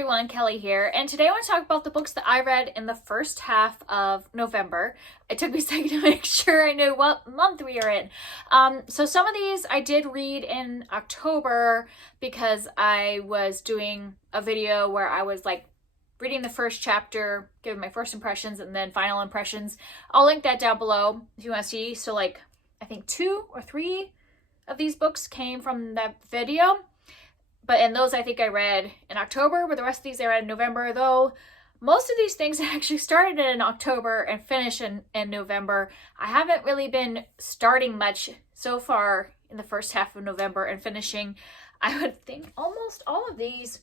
everyone, Kelly here, and today I want to talk about the books that I read in the first half of November. It took me a second to make sure I knew what month we are in. So some of these I did read in October because I was doing a video where I was like reading the first chapter, giving my first impressions, and then final impressions. I'll link that down below if you want to see. So like, I think 2 or 3 of these books came from that video. And those I think I read in October, but the rest of these I read in November, though most of these things actually started in October and finished in November. I haven't really been starting much so far in the first half of November and finishing, I would think almost all of these.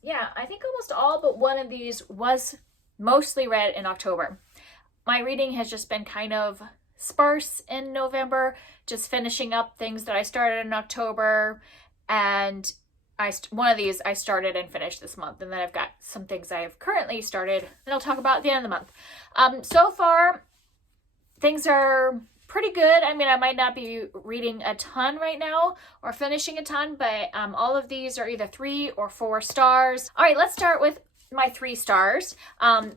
Yeah, I think almost all but one of these was mostly read in October. My reading has just been kind of sparse in November, just finishing up things that I started in October, and one of these I started and finished this month, and then I've got some things I have currently started that I'll talk about at the end of the month. So far, things are pretty good. I mean, I might not be reading a ton right now or finishing a ton, but all of these are either 3 or 4 stars. All right, let's start with my 3 stars.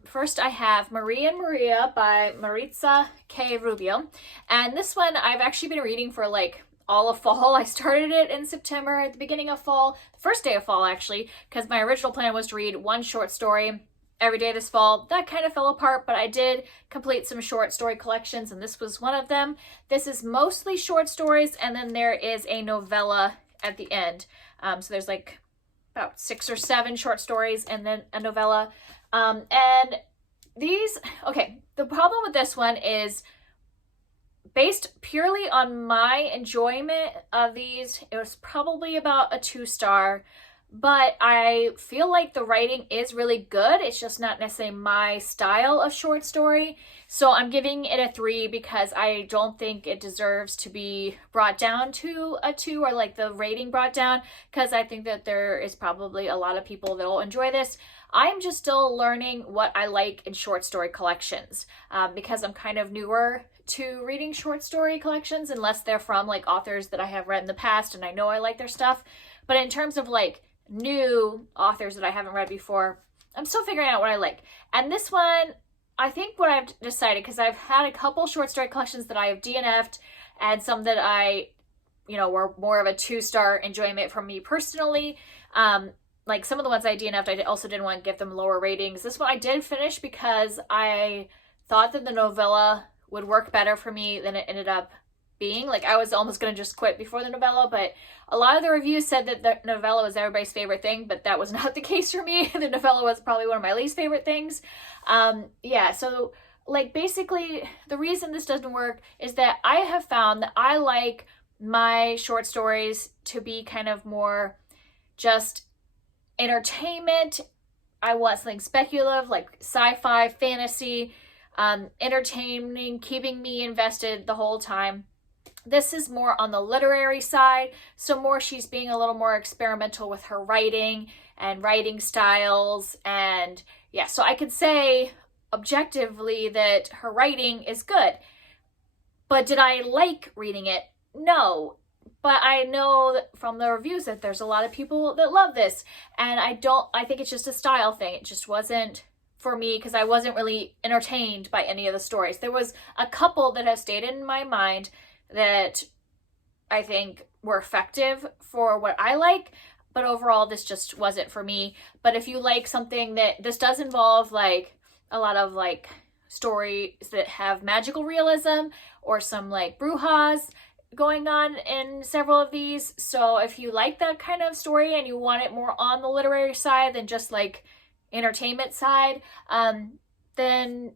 First, I have Marie and Maria by Maritza K. Rubio, and this one I've actually been reading for like all of fall. I started it in September at the beginning of fall, first day of fall actually, because my original plan was to read 1 short story every day this fall. That kind of fell apart, but I did complete some short story collections, and this was one of them. This is mostly short stories, and then there is a novella at the end. So there's like about 6 or 7 short stories and then a novella. And these, okay, the problem with this one is based purely on my enjoyment of these, it was probably about a 2-star, but I feel like the writing is really good. It's just not necessarily my style of short story. So I'm giving it a 3 because I don't think it deserves to be brought down to a 2 or like the rating brought down, because I think that there is probably a lot of people that will enjoy this. I'm just still learning what I like in short story collections because I'm kind of newer to reading short story collections, unless they're from like authors that I have read in the past and I know I like their stuff. But in terms of like new authors that I haven't read before, I'm still figuring out what I like. And this one, I think what I've decided, because I've had a couple short story collections that I have DNF'd and some that I, were more of a 2-star enjoyment for me personally. Like some of the ones I DNF'd, I also didn't want to give them lower ratings. This one I did finish because I thought that the novella would work better for me than it ended up being. Like I was almost going to just quit before the novella, but a lot of the reviews said that the novella was everybody's favorite thing, but that was not the case for me. The novella was probably one of my least favorite things. Yeah, so like basically the reason this doesn't work is that I have found that I like my short stories to be kind of more just entertainment. I want something speculative, like sci-fi, fantasy, entertaining, keeping me invested the whole time. This is more on the literary side, so more she's being a little more experimental with her writing and writing styles, and yeah, so I could say objectively that her writing is good. But did I like reading it? No. But I know from the reviews that there's a lot of people that love this, and I think it's just a style thing. It just wasn't for me because I wasn't really entertained by any of the stories. There was a couple that have stayed in my mind that I think were effective for what I like, but overall this just wasn't for me. But if you like something that this does involve like a lot of like stories that have magical realism or some like brujas going on in several of these. So if you like that kind of story and you want it more on the literary side than just like entertainment side, then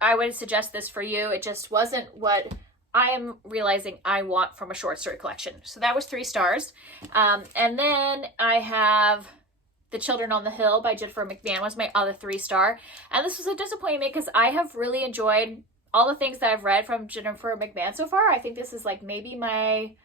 I would suggest this for you. It just wasn't what I am realizing I want from a short story collection. So that was 3 stars. And then I have The Children on the Hill by Jennifer McMahon was my other 3-star. And this was a disappointment because I have really enjoyed all the things that I've read from Jennifer McMahon so far. I think this is like maybe my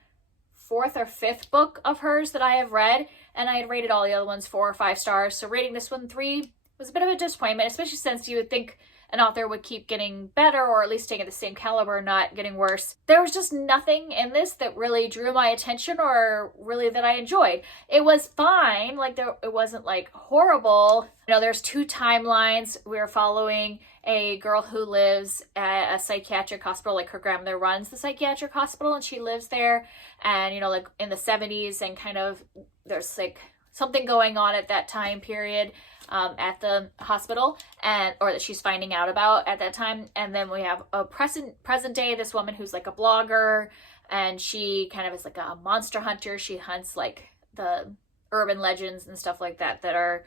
4th or 5th book of hers that I have read, and I had rated all the other ones 4 or 5 stars. So rating this one 3 was a bit of a disappointment, especially since you would think an author would keep getting better, or at least staying at the same caliber, not getting worse. There was just nothing in this that really drew my attention or really that I enjoyed. It was fine, like it wasn't like horrible. You know, there's 2 timelines. We're following a girl who lives at a psychiatric hospital, like her grandmother runs the psychiatric hospital and she lives there, and you know, like in the 70s, and kind of there's like something going on at that time period at the hospital, and or that she's finding out about at that time. And then we have a present day, this woman who's like a blogger, and she kind of is like a monster hunter. She hunts like the urban legends and stuff like that that are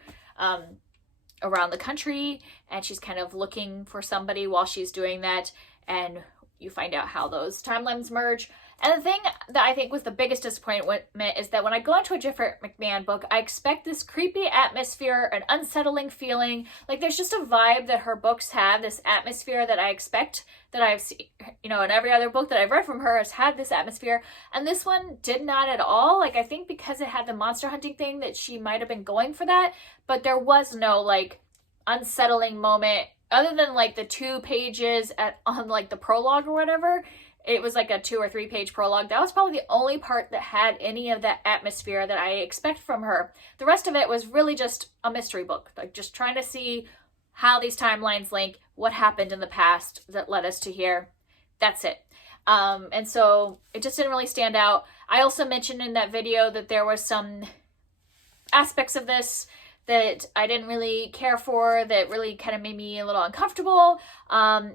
around the country, and she's kind of looking for somebody while she's doing that, and you find out how those timelines merge. And the thing that I think was the biggest disappointment is that when I go into a different McMahon book, I expect this creepy atmosphere, an unsettling feeling. Like there's just a vibe that her books have, this atmosphere that I expect, that I've seen, you know, in every other book that I've read from her has had this atmosphere. And this one did not at all. Like I think because it had the monster hunting thing that she might have been going for that, but there was no like unsettling moment other than like the 2 pages on like the prologue or whatever. It was like a 2 or 3 page prologue. That was probably the only part that had any of that atmosphere that I expect from her. The rest of it was really just a mystery book, like just trying to see how these timelines link, what happened in the past that led us to here. That's it. And so it just didn't really stand out. I also mentioned in that video that there was some aspects of this that I didn't really care for, that really kind of made me a little uncomfortable.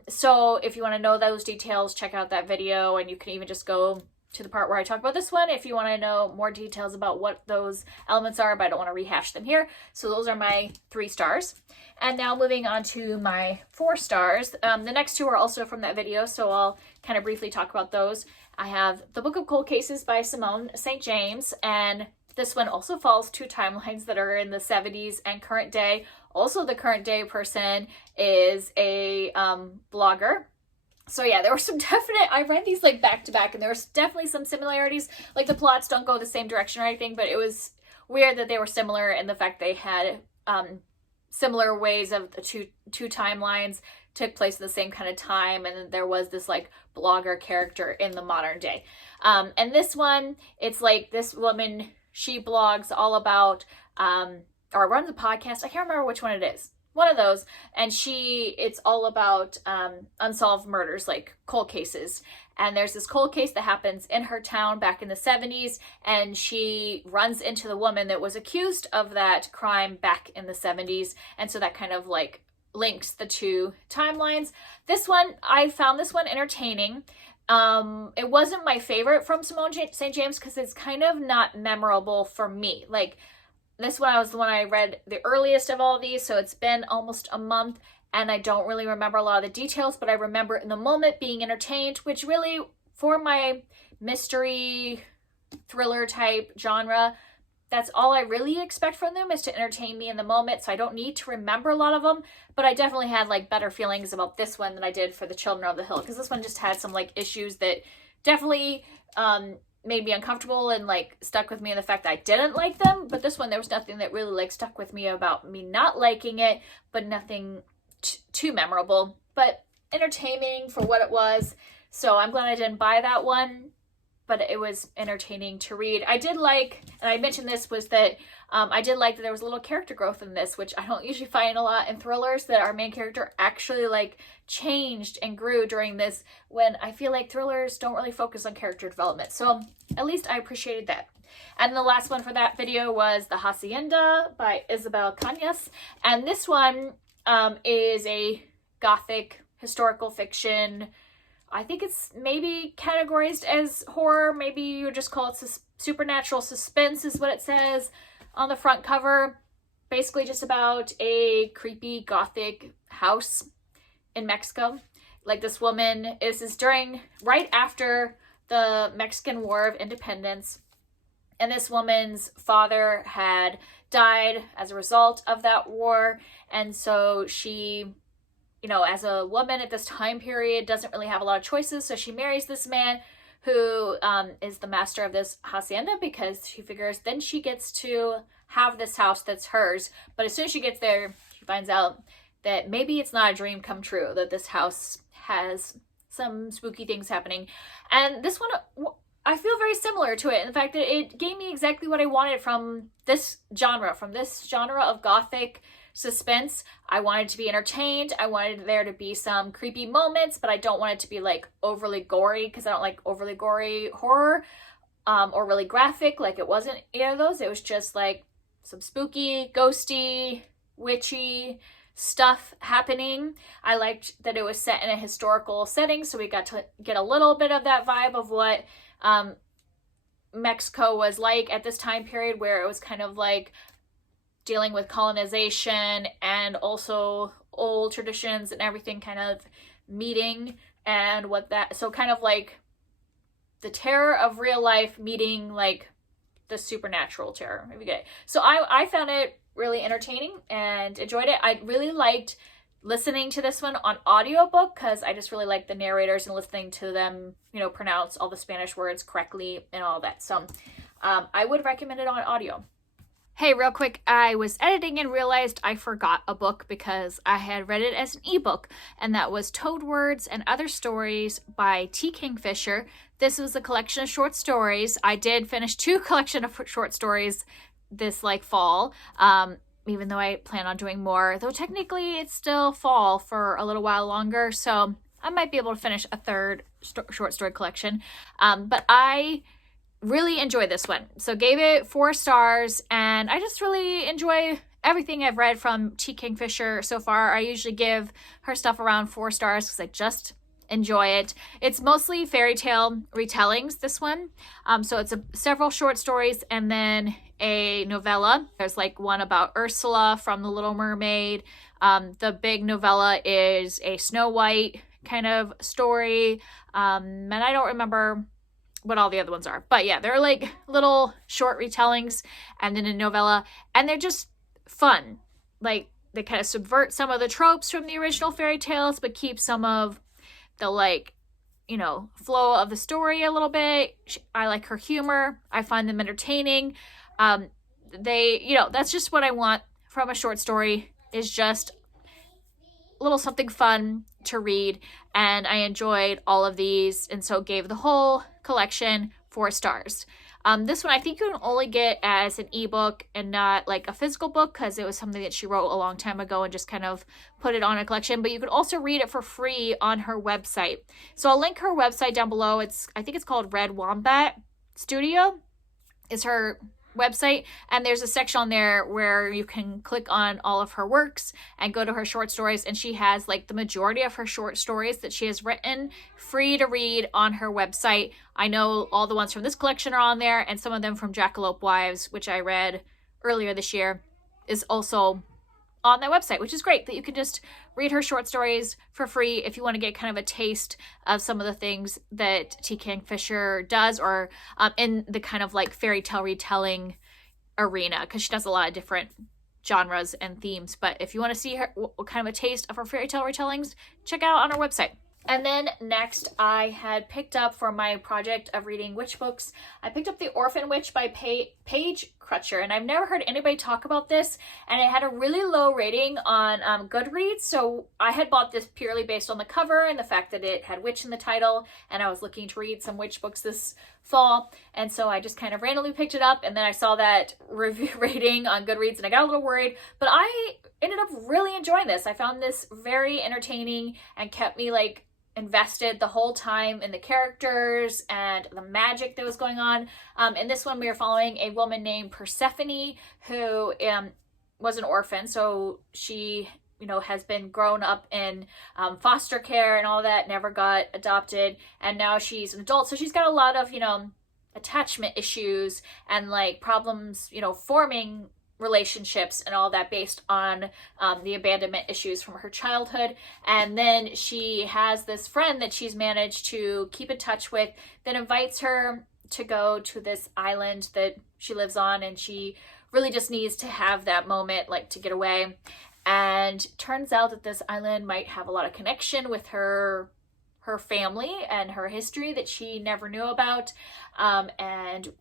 So if you want to know those details, check out that video, and you can even just go to the part where I talk about this one if you want to know more details about what those elements are, but I don't want to rehash them here. So those are my 3 stars. And now moving on to my 4 stars. The next 2 are also from that video, so I'll kind of briefly talk about those. I have The Book of Cold Cases by Simone St. James, and this one also follows 2 timelines that are in the 70s and current day. Also, the current day person is a blogger. So yeah, there were some definite, I read these like back to back, and there was definitely some similarities. Like the plots don't go the same direction or anything, but it was weird that they were similar in the fact they had similar ways of the two timelines took place at the same kind of time, and then there was this like blogger character in the modern day. And this one, it's like this woman, she blogs all about, or runs a podcast. I can't remember which one it is. One of those. And it's all about unsolved murders, like cold cases. And there's this cold case that happens in her town back in the 70s. And she runs into the woman that was accused of that crime back in the 70s. And so that kind of like links the 2 timelines. This one, I found this one entertaining. It wasn't my favorite from Simone St. James because it's kind of not memorable for me. Like this one was the one I read the earliest of all of these, so it's been almost a month, and I don't really remember a lot of the details, but I remember in the moment being entertained, which really, for my mystery thriller type genre, that's all I really expect from them, is to entertain me in the moment, so I don't need to remember a lot of them. But I definitely had like better feelings about this one than I did for The Children of the Hill, because this one just had some like issues that definitely made me uncomfortable and like stuck with me in the fact that I didn't like them. But this one, there was nothing that really like stuck with me about me not liking it, but nothing too memorable, but entertaining for what it was. So I'm glad I didn't buy that one, but it was entertaining to read. I did like, and I mentioned this, was that I did like that there was a little character growth in this, which I don't usually find a lot in thrillers, that our main character actually like changed and grew during this, when I feel like thrillers don't really focus on character development. So at least I appreciated that. And the last one for that video was The Hacienda by Isabel Cañas. And this one is a gothic historical fiction. I think it's maybe categorized as horror. Maybe you would just call it supernatural suspense is what it says on the front cover. Basically just about a creepy gothic house in Mexico. Like this woman, this is right after the Mexican War of Independence. And this woman's father had died as a result of that war. And so she, you know, as a woman at this time period, doesn't really have a lot of choices. So she marries this man who is the master of this hacienda, because she figures then she gets to have this house that's hers. But as soon as she gets there, she finds out that maybe it's not a dream come true, that this house has some spooky things happening. And this one, I feel very similar to it in the fact that it gave me exactly what I wanted from this genre of gothic suspense. I wanted to be entertained. I wanted there to be some creepy moments, but I don't want it to be like overly gory, because I don't like overly gory horror, or really graphic. Like, it wasn't either of those. It was just like some spooky, ghosty, witchy stuff happening. I liked that it was set in a historical setting, so we got to get a little bit of that vibe of what Mexico was like at this time period, where it was kind of like dealing with colonization and also old traditions and everything kind of meeting, and what that, so kind of like the terror of real life meeting like the supernatural terror, if you get it. So I found it really entertaining and enjoyed it. I really liked listening to this one on audiobook, because I just really like the narrators and listening to them, you know, pronounce all the Spanish words correctly and all that. So I would recommend it on audio. Hey, real quick, I was editing and realized I forgot a book because I had read it as an ebook, and that was Toad Words and Other Stories by T. Kingfisher. This was a collection of short stories. I did finish 2 collection of short stories this like fall, even though I plan on doing more, though technically it's still fall for a little while longer, so I might be able to finish a 3rd short story collection. But I really enjoyed this one, so gave it 4 stars, and I just really enjoy everything I've read from T. Kingfisher so far. I usually give her stuff around 4 stars because I just enjoy it. It's mostly fairy tale retellings, this one. So it's several short stories and then a novella. There's like one about Ursula from The Little Mermaid. The big novella is a Snow White kind of story. And I don't remember what all the other ones are. But yeah, they're like little short retellings and then a novella. And they're just fun. Like, they kind of subvert some of the tropes from the original fairy tales, but keep some of the, like, you know, flow of the story a little bit. I like her humor. I find them entertaining. You know, that's just what I want from a short story, is just a little something fun to read. And I enjoyed all of these, and so gave the whole collection 4 stars. This one I think you can only get as an ebook and not like a physical book, because it was something that she wrote a long time ago and just kind of put it on a collection. But you can also read it for free on her website. So I'll link her website down below. I think it's called Red Wombat Studio is her website, and there's a section on there where you can click on all of her works and go to her short stories, and she has like the majority of her short stories that she has written free to read on her website. I know all the ones from this collection are on there, and some of them from Jackalope Wives, which I read earlier this year, is also on that website, which is great that you can just read her short stories for free if you want to get kind of a taste of some of the things that T. Kingfisher does, or in the kind of like fairy tale retelling arena, because she does a lot of different genres and themes. But if you want to see her, what kind of a taste of her fairy tale retellings, check out on her website. And then next, I had picked up for my project of reading witch books, I picked up The Orphan Witch by Paige Crutcher, and I've never heard anybody talk about this, and it had a really low rating on Goodreads, so I had bought this purely based on the cover and the fact that it had witch in the title, and I was looking to read some witch books this fall, and so I just kind of randomly picked it up, and then I saw that review rating on Goodreads, and I got a little worried, but I ended up really enjoying this. I found this very entertaining and kept me like invested the whole time in the characters and the magic that was going on. In this one, we were following a woman named Persephone who was an orphan. So she, you know, has been grown up in foster care and all that, never got adopted. And now she's an adult. So she's got a lot of, you know, attachment issues and like problems, you know, forming relationships and all that based on the abandonment issues from her childhood. And then she has this friend that she's managed to keep in touch with that invites her to go to this island that she lives on, and she really just needs to have that moment like to get away. And turns out that this island might have a lot of connection with her family and her history that she never knew about. And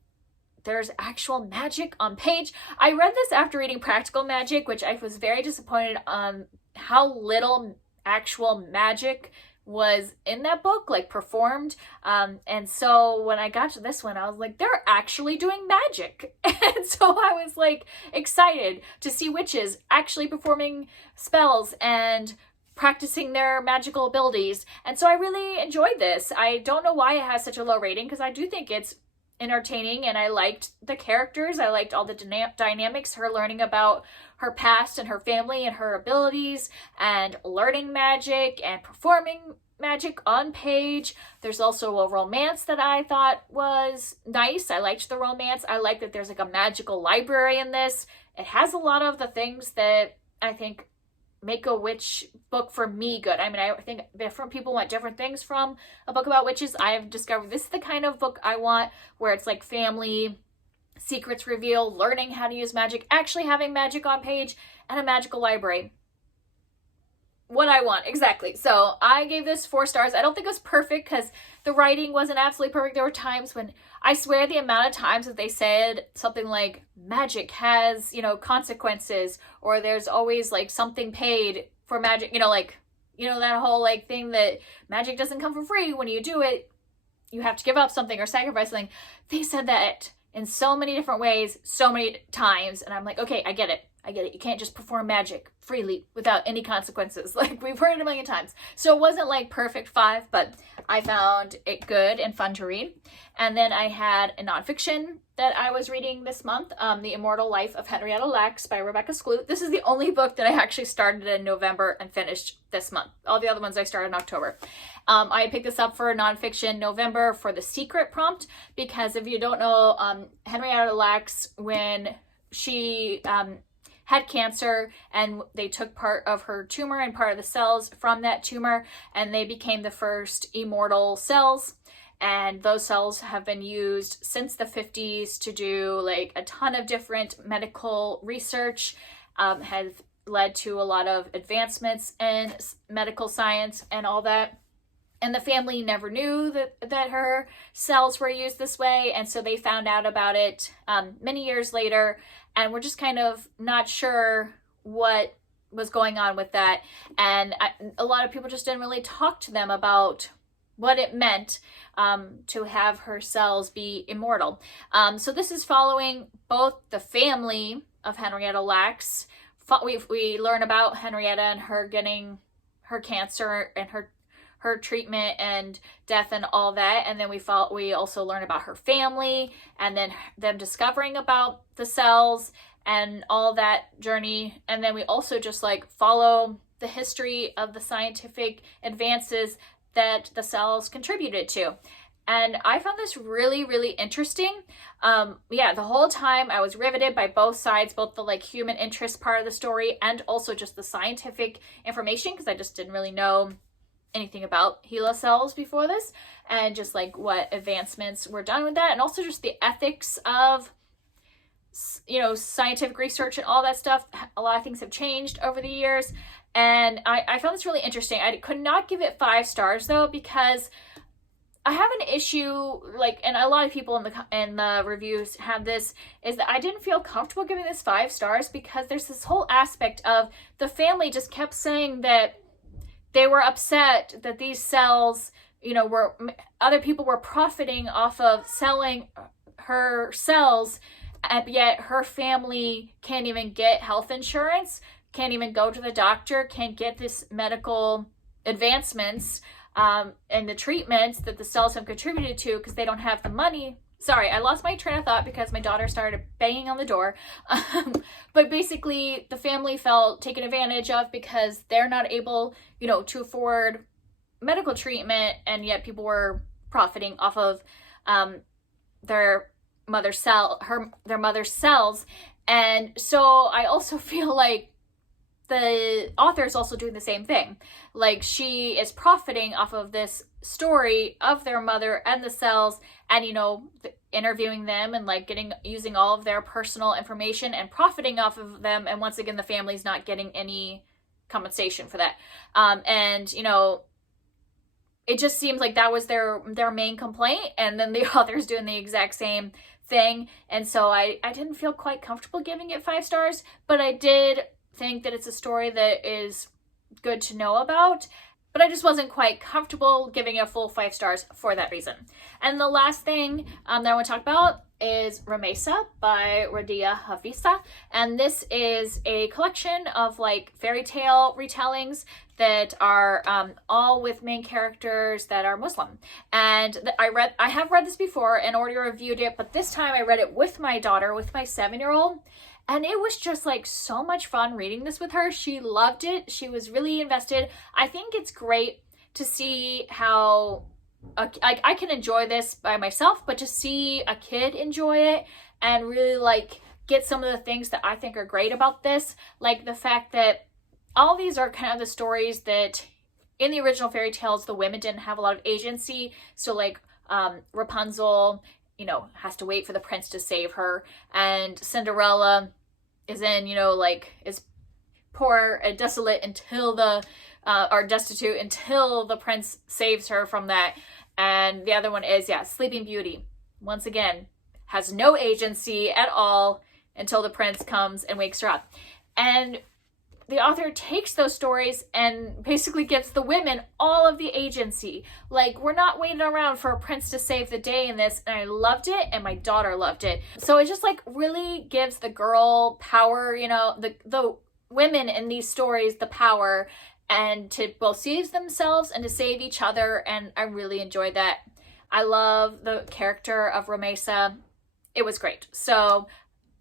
there's actual magic on page. I read this after reading Practical Magic, which I was very disappointed on how little actual magic was in that book, like performed. And so when I got to this one, I was like, they're actually doing magic. And so I was like excited to see witches actually performing spells and practicing their magical abilities. And so I really enjoyed this. I don't know why it has such a low rating, because I do think it's entertaining, and I liked the characters. I liked all the dynamics, her learning about her past and her family and her abilities, and learning magic and performing magic on page. There's also a romance that I thought was nice. I liked the romance. I like that there's like a magical library in this. It has a lot of the things that I think make a witch book for me good. I mean, I think different people want different things from a book about witches. I have discovered this is the kind of book I want, where it's like family, secrets reveal, learning how to use magic, actually having magic on page, and a magical library. What I want, exactly. So I gave this 4 stars. I don't think it was perfect because the writing wasn't absolutely perfect. There were times when, I swear the amount of times that they said something like magic has, consequences, or there's always like something paid for magic, that whole like thing that magic doesn't come for free. When you do it, you have to give up something or sacrifice something. They said that in so many different ways, so many times. And I'm like, okay, I get it. You can't just perform magic freely without any consequences. Like, we've heard it a million times. So it wasn't like perfect 5, but I found it good and fun to read. And then I had a nonfiction that I was reading this month, The Immortal Life of Henrietta Lacks by Rebecca Skloot. This is the only book that I actually started in November and finished this month. All the other ones I started in October. I picked this up for nonfiction November for the secret prompt, because if you don't know, Henrietta Lacks, when she had cancer, and they took part of her tumor and part of the cells from that tumor, and they became the first immortal cells. And those cells have been used since the 50s to do like a ton of different medical research, has led to a lot of advancements in medical science and all that. And the family never knew that her cells were used this way. And so they found out about it many years later, and we're just kind of not sure what was going on with that. And a lot of people just didn't really talk to them about what it meant to have her cells be immortal. So this is following both the family of Henrietta Lacks. We learn about Henrietta and her getting her cancer and her treatment and death and all that. And then we also learn about her family, and then them discovering about the cells and all that journey. And then we also just like follow the history of the scientific advances that the cells contributed to. And I found this really, really interesting. The whole time I was riveted by both sides, both the like human interest part of the story and also just the scientific information, because I just didn't really know anything about HeLa cells before this, and just like what advancements were done with that, and also just the ethics of scientific research and all that stuff. A lot of things have changed over the years, and I found this really interesting. I could not give it 5 stars though, because I have an issue, like, and a lot of people in the reviews have this, is that I didn't feel comfortable giving this 5 stars, because there's this whole aspect of the family just kept saying that they were upset that these cells, other people were profiting off of selling her cells, and yet her family can't even get health insurance, can't even go to the doctor, can't get this medical advancements and the treatments that the cells have contributed to, because they don't have the money. Sorry, I lost my train of thought because my daughter started banging on the door. But basically, the family felt taken advantage of because they're not able, to afford medical treatment, and yet people were profiting off of their mother's cells. And so I also feel like the author is also doing the same thing. Like, she is profiting off of this story of their mother and the cells, and interviewing them and like using all of their personal information and profiting off of them. And once again, the family's not getting any compensation for that. It just seems like that was their main complaint, and then the author's doing the exact same thing. And so I didn't feel quite comfortable giving it 5 stars, but I did think that it's a story that is good to know about. But I just wasn't quite comfortable giving it a full 5 stars for that reason. And the last thing that I want to talk about is Ramesa by Radia Havisa. And this is a collection of like fairy tale retellings that are all with main characters that are Muslim. And I have read this before and already reviewed it, but this time I read it with my daughter, with my 7-year-old. And it was just like so much fun reading this with her. She loved it. She was really invested. I think it's great to see how I can enjoy this by myself, but to see a kid enjoy it and really like get some of the things that I think are great about this. Like the fact that all these are kind of the stories that in the original fairy tales, the women didn't have a lot of agency. So like Rapunzel, you know, has to wait for the prince to save her. And Cinderella is in, you know, like is poor and desolate until or destitute until the prince saves her from that. And the other one is, yeah, Sleeping Beauty. Once again, has no agency at all until the prince comes and wakes her up. And the author takes those stories and basically gives the women all of the agency. Like, we're not waiting around for a prince to save the day in this. And I loved it, and my daughter loved it. So it just like really gives the girl power, you know, the women in these stories the power and to both save themselves and to save each other. And I really enjoyed that. I love the character of Ramesa. It was great. So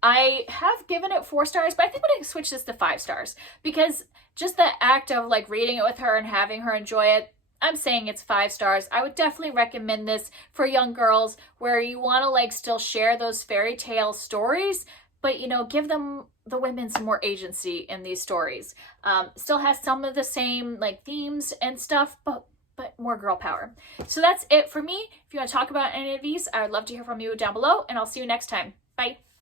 I have given it 4 stars, but I think I'm going to switch this to 5 stars because just the act of like reading it with her and having her enjoy it, I'm saying it's 5 stars. I would definitely recommend this for young girls where you want to like still share those fairy tale stories, but you know, give the women some more agency in these stories. Still has some of the same like themes and stuff, but more girl power. So that's it for me. If you want to talk about any of these, I would love to hear from you down below, and I'll see you next time. Bye.